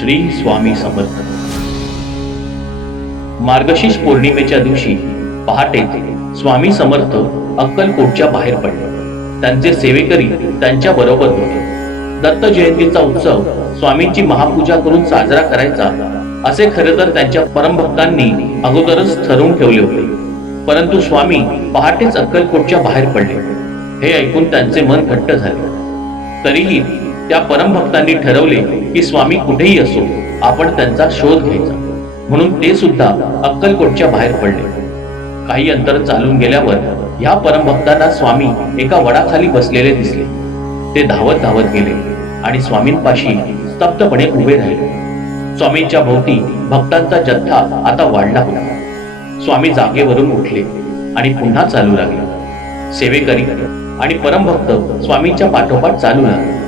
श्री स्वामी समर्थ. मार्गशीर्ष पौर्णिमेच्या दिवशी पहाटे स्वामी समर्थ अक्कलकोटच्या बाहेर पडले. त्यांचे सेवेकरी त्यांच्या बरोबर होते. दत्त जयंतीचा उत्सव स्वामींची महापूजा करून साजरा करायचा असे खरे तर त्यांच्या परमभक्तांनी अगोदरच ठरवून ठेवले होते. परंतु स्वामी पहाटेच अक्कलकोटच्या बाहेर पडले. हे ऐकून त्यांचे मन घट्ट झाले. तरीही त्या परमभक्तांनी ठरवले की स्वामी कुठेही असो आपण त्यांचा शोध घ्यायचा. म्हणून ते सुद्धा अक्कलकोटच्या बाहेर पडले. काही अंतर चालून गेल्यावर ह्या परमभक्तांना स्वामी एका वडाखाली बसलेले दिसले. ते धावत धावत गेले आणि स्वामींपाशी स्तब्धपणे उभे राहिले. स्वामींच्या भोवती भक्तांचा जथ्था आता वाढला होता. स्वामी जागेवरून उठले आणि पुन्हा चालू लागले. सेवेकरी आणि परमभक्त स्वामींच्या पाठोपाठ चालू लागले.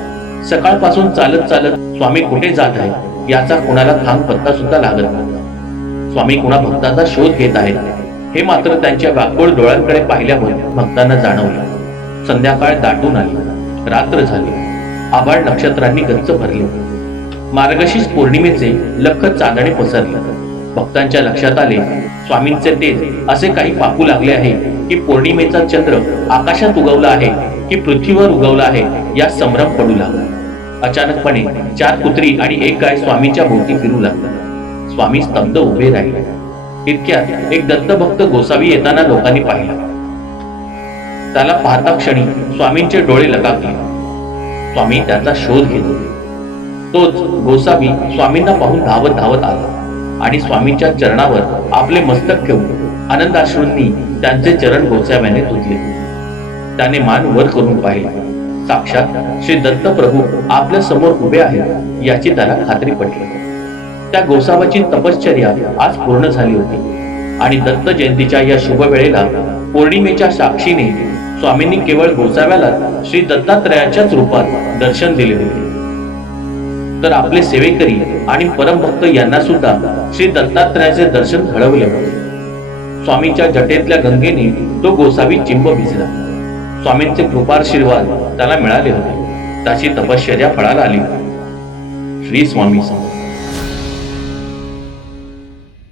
सकाळपासून चालत चालत स्वामी कुठे जात आहे याचा कुणाला थांब पत्ता सुद्धा लागत नाही. स्वामी कुणा भक्ताचा शोध घेत आहेत हे मात्र त्यांच्या व्याकुळ डोळ्यांकडे पाहिल्यावर भक्तांना जाणवलं. संध्याकाळ दाटून आली रात्र झाली. आभाळ नक्षत्रांनी गच्च भरले. मार्गशीर्ष पौर्णिमेचे लख चांदणे पसरले. भक्तांच्या लक्षात आले स्वामींचे तेज असे काही पाकू लागले आहे की पौर्णिमेचा चंद्र आकाशात उगवला आहे की पृथ्वीवर उगवला आहे या संभ्रम पडू लागला. अचानकपणे चार कुत्री आणि एक गाय स्वामीच्या भोवती फिरू लागला. स्वामी स्तब्ध उभे राहिले. इतक्यात एक दत्तभक्त गोसावी येताना लोकांनी पाहिला. त्याला पाहता क्षणी स्वामींचे डोळे लगावले स्वामी त्याचा शोध घेतो. तोच गोसावी स्वामींना पाहून धावत धावत आला आणि स्वामींच्या चरणावर आपले मस्तक ठेवून आनंदाश्रूंनी त्यांचे चरण गोसाव्याने धुतले त्याने मान वर करून पाहिले. साक्षात श्री दत्त प्रभू आपल्यासमोर उभे आहेत याची त्याला खात्री पटली. त्या गोसावाची तपश्चर्या आज पूर्ण झाली होती. आणि दत्त जयंतीच्या या शुभ वेळेला पौर्णिमेच्या साक्षीने स्वामींनी केवळ गोसाव्याला श्री दत्तात्रयाच्याच रूपात दर्शन दिले होते. तर आपले सेवेकरी आणि परमभक्त यांना सुद्धा श्री दत्तात्रयाचे दर्शन घडवले होते. स्वामींच्या जटेतल्या गंगेने तो गोसावी चिंब भिजला. स्वामींचे कृपाशीर्वाद त्याला मिळाले होते त्याची तपश्चर्या फळाला आली होती. श्री स्वामी समर्थ